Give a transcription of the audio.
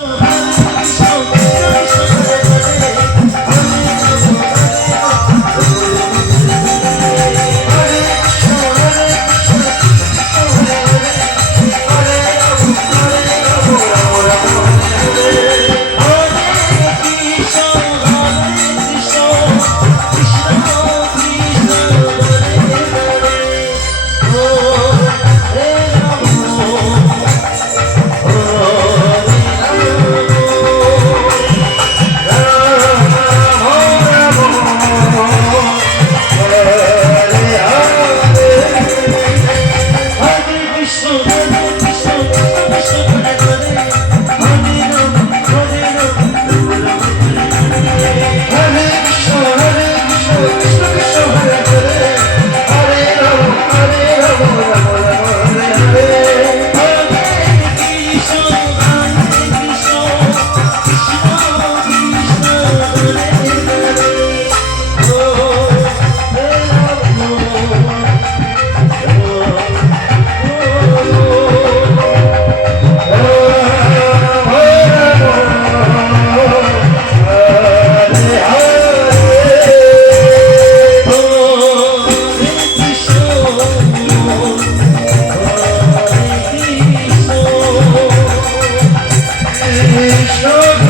Bye. Krishna